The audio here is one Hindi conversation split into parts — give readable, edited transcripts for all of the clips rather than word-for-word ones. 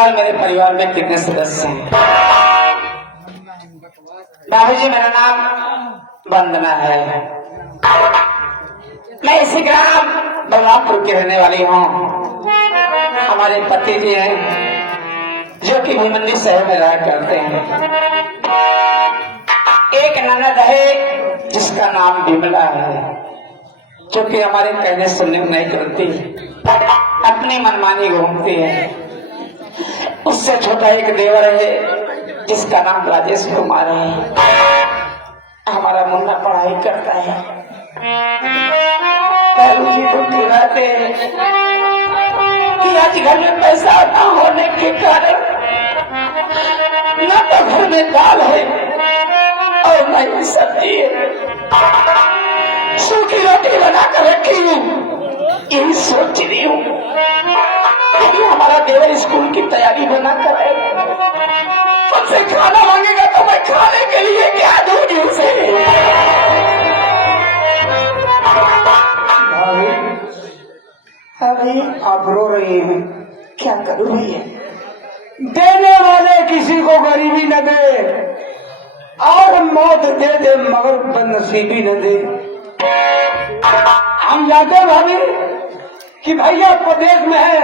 और मेरे परिवार में कितने सदस्य हैं। बाबू जी, मेरा नाम वंदना है। मैं इसी ग्राम बलरामपुर की रहने वाली हूँ। हमारे पति जी हैं जो कि भीमंडी शहर में रहा करते हैं। एक ननद है जिसका नाम विमला है, जो कि हमारे कहने सुनने नहीं करती, अपनी मनमानी घूमती है। उससे छोटा एक देवर है जिसका नाम राजेश कुमार है। हमारा मुन्ना पढ़ाई करता है। जी तो कहते हैं कि आज घर में पैसा न होने के कारण न तो घर में दाल है और न ही सब्जी है। सूखी रोटी बना कर रखी हूँ। यही सोच रही हूँ कि हमारा देवर स्कूल की तैयारी बना कर है, मुझसे खाना मांगेगा तो मैं खाने के लिए क्या दूंगी उसे। अभी आप रो रही हैं, क्या करूँ भैया? देने वाले किसी को गरीबी न दे और मौत दे दे मगर बदनसीबी न दे। हम जानते हैं भाभी कि भैया प्रदेश में है,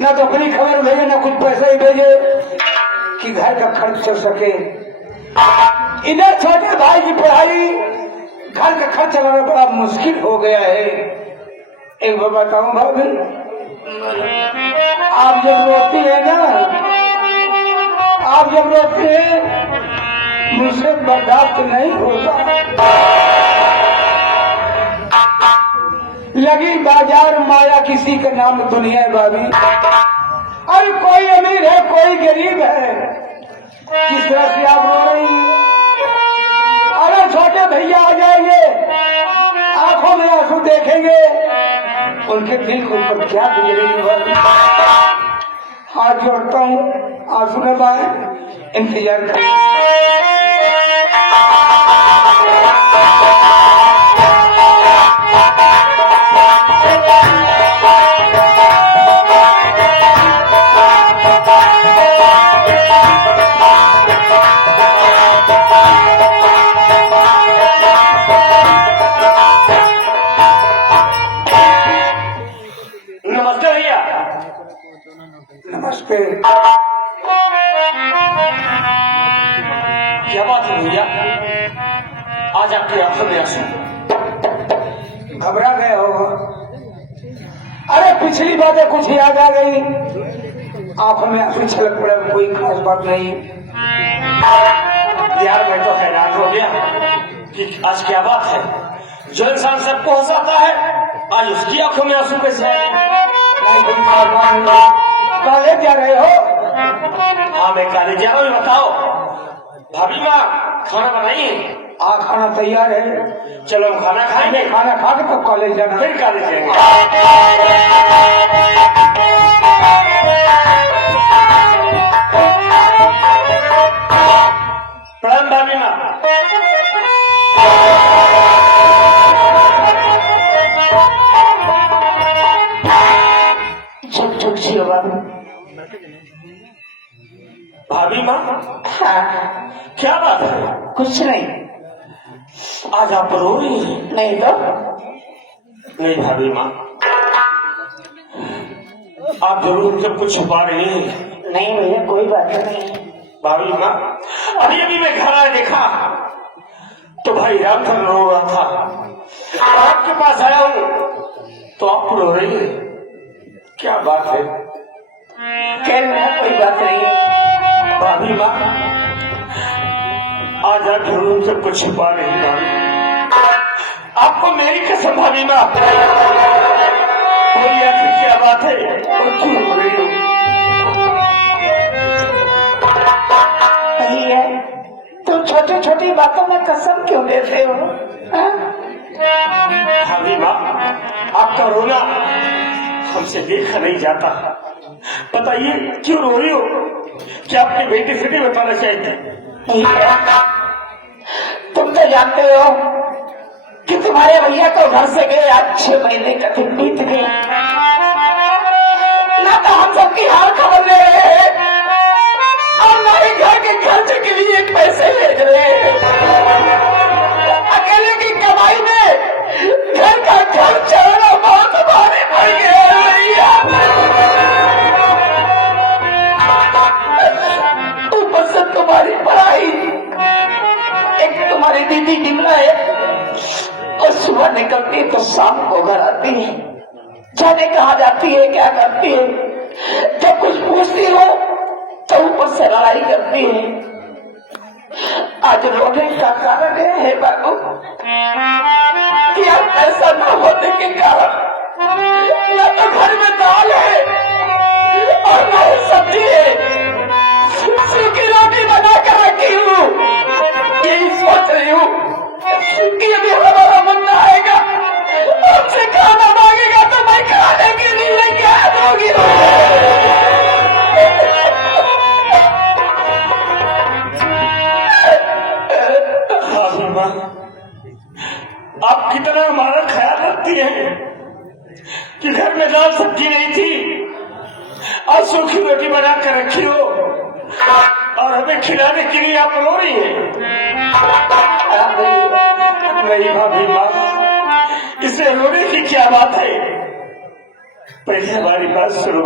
न तो अपनी खबर भेजे न कुछ पैसा ही भेजे कि घर का खर्च चल सके। इधर छोटे भाई की पढ़ाई, घर का खर्च चलाना बड़ा मुश्किल हो गया है। एक बार बताऊं भाभी, आप जब रोती है ना, आप जब रोती है मुझसे बर्दाश्त नहीं होता। लगी बाजार माया किसी का नाम दुनिया है भाभी। अरे कोई अमीर है कोई गरीब है, किस तरह से आप रो रही हैं? अरे छोटे भैया आ जाएंगे, आंखों में आंसू देखेंगे, उनके दिल के ऊपर क्या गुजरेगी। हाथ जोड़ता हूँ, आंसू न बहाएं, इंतजार करें। नमस्ते। क्या बात है भैया, आज आपकी आंखों में आंसू? घबरा गए होगा। अरे पिछली बातें कुछ याद आ गई, आंखों में आंसू छलक पड़े, कोई खास बात नहीं। यार मैं तो हैरान हो गया कि आज क्या बात है। जो इंसान सबको हंसाता है आज उसकी आंखों में आंसू कैसे आए? कॉलेज जा रहे हो? हाँ मैं कॉलेज जा रहा हूँ। बताओ भाभी माँ खाना बनाइए। खाना तैयार है, चलो हम खाना खाएंगे, खाना खा के तब कॉलेज जाना, फिर कॉलेज जाएंगे। प्रणाम भाभी माँ। झुक झुक जियो बाबू। भाभी माँ हाँ, क्या बात है? कुछ नहीं। आज आप रो रही हैं? नहीं तो नहीं भाभी माँ, आप जरूर हमसे कुछ छुपा रही हैं। नहीं भैया, कोई बात नहीं। भाभी माँ अभी अभी मैं घर आया देखा तो भाई रामधन रो रहा था, और आपके पास आया हूँ तो आप रो रही है। क्या बात है? कहना कोई बात नहीं। भाभी माँ आज आप जरूर हमसे कुछ छुपा रही भाभी। आपको मेरी कसम भाभी माँ, बोलिए आखिर क्या बात है और क्यों रो रही हो? भैया तुम छोटी छोटी बातों में कसम क्यों लेते हो? भाभी माँ आपका रोना हमसे देखा नहीं जाता। बताइए क्यों रो रही हो? क्या अपनी बेटी से नहीं बताना चाहती? तुम तो जानते हो कि तुम्हारे भैया तो घर से गए आज 6 महीने का दिन बीत गए, ना तो हम सबकी हाल खबर ले रहे शाम को घर आती है, जाने कहा जाती है, क्या करती है। जब कुछ पूछती हो तो ऊपर से लड़ाई करती है। आज रोने का कारण यह है बाबू कि आज पैसा न होने के कारण न तो घर में दाल है और न ही सब्जी है, सूखी रोटी बना कर रखी हूँ। यही सोच रही हूँ कि अभी हमारा मुन्ना आएगा, आपसे खाना मांगेगा तो मैं खाने के लिए क्या दूंगी। आप कितना हमारा ख्याल रखती है कि घर में दाल सब्जी नहीं थी और सूखी रोटी बना कर रखी हो और हमें खिलाने के लिए आप रो रही है। नहीं भाभी माँ, इससे रोने की क्या बात है? पहले हमारी बात सुनो।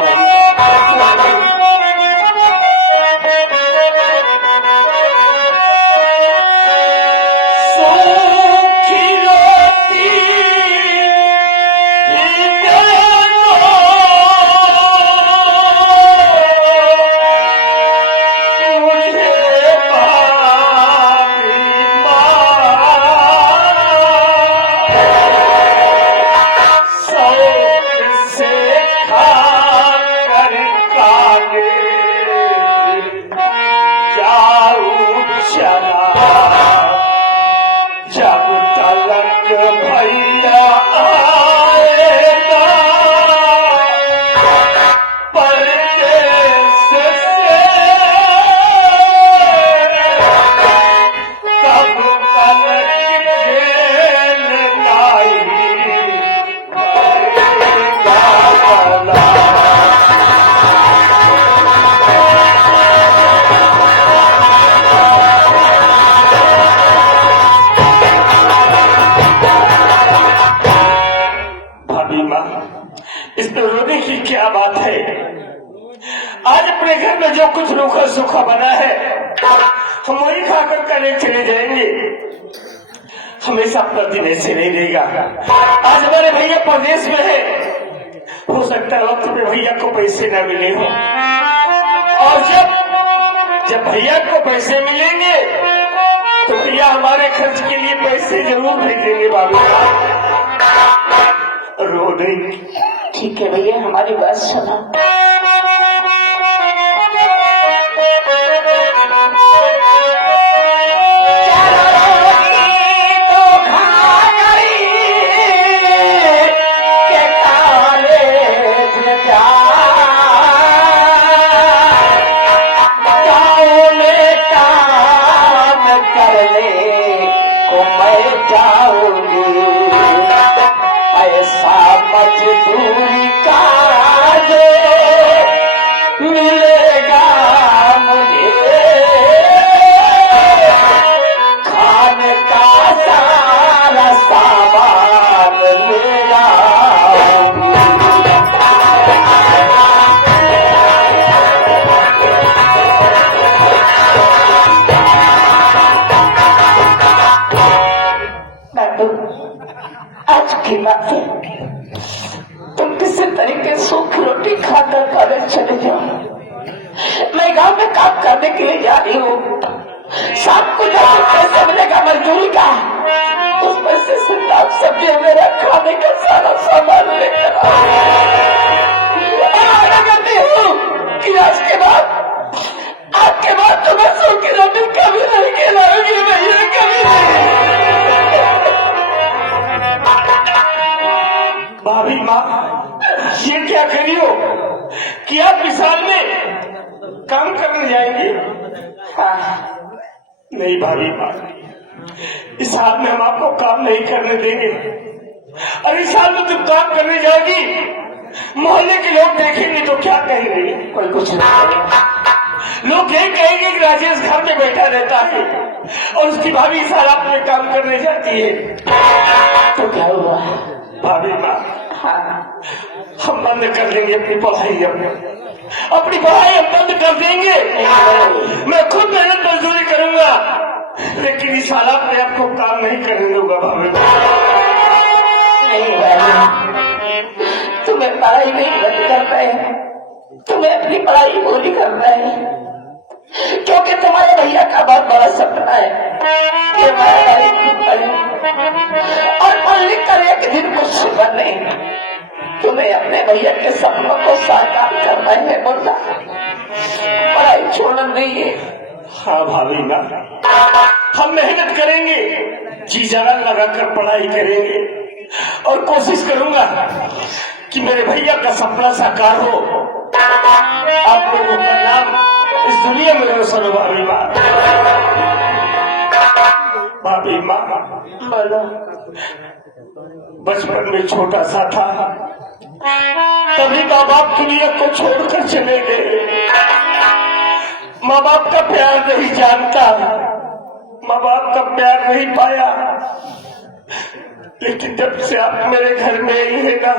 क्या बात है? आज अपने घर में जो कुछ रूखा सूखा बना है हम वही खाकर कल चले जाएंगे। हमेशा प्रतिदिन ऐसे नहीं रहेगा। आज हमारे भैया प्रदेश में है, हो सकता है वक्त पे भैया को पैसे न मिले हो, और जब भैया को पैसे मिलेंगे तो भैया हमारे खर्च के लिए पैसे जरूर भेजेंगे। बाबू रो नहीं। ठीक है भैया, हमारी बात सुना। मजदूरी का मिलेगा मुझे, खाने का सारा सामान मेरा। आज की बात है, तुम किसी तरीके सूखी रोटी खाकर घर चले जाओ। मैं गांव में काम करने के लिए जा रही हूँ। शाम को जब पैसे मिलेगा मजदूरी का, उस पैसे से दाल सब्जी मेरा खाने का सारा सामान लेकर करती हूँ कि आज के बाद तो मैं सूखी रोटी कभी नहीं खिलाऊंगी भैया, कभी नहीं। भाभी माँ, ये क्या करियो कि आप विशाल में काम करने जाएंगे? नहीं भाभी माँ, इस हाल में हम आपको काम नहीं करने देंगे। और इस हाल में तुम काम करने जाओगी, मोहल्ले के लोग देखेंगे तो क्या कहेंगे? कोई कुछ नहीं। लोग यही कहेंगे कि राजेश घर में बैठा रहता है और उसकी भाभी इस हालात में काम करने जाती है। तो क्या हुआ भाभी माँ? हाँ, हम बंद कर देंगे अपनी पढ़ाई, अपनी पढ़ाई हम बंद कर देंगे। मैं खुद मेहनत मजदूरी करूंगा, लेकिन इस हालात में आपको काम नहीं करने दूंगा भाभी। नहीं भाई, तुम्हें पढ़ाई नहीं बंद करना है, तुम्हें अपनी पढ़ाई पूरी करना है, क्योंकि तुम्हारे भैया का बहुत बड़ा सपना है कि मैं और पढ़ लिख कर एक दिन कुछ बने। तुम्हें अपने भैया के सपनों को साकार करना है मुन्ना, पढ़ाई छोड़ना नहीं है। हाँ भाभी ना, हम मेहनत करेंगे, जी जान लगाकर पढ़ाई करेंगे और कोशिश करूंगा कि मेरे भैया का सपना साकार हो, आप लोगों का नाम इस दुनिया में रोशन हो। भाभी माँ, भाभी माँ, बचपन में छोटा सा था, तभी माँ बाप दुनिया को छोड़कर चले गए। माँ बाप का प्यार नहीं जानता, माँ बाप का प्यार नहीं पाया, लेकिन जब से आप मेरे घर में आई है ना,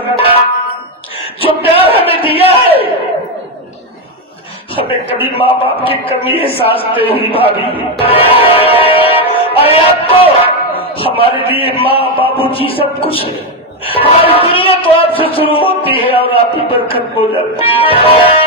जो प्यार हमें दिया है, हमें कभी माँ बाप की कमी एहसास नहीं हुई भाभी। अरे आपको हमारे लिए माँ बाबूजी सब कुछ है, हमारी दुनिया तो आपसे शुरू होती है और आप ही पर खत्म हो जाती है।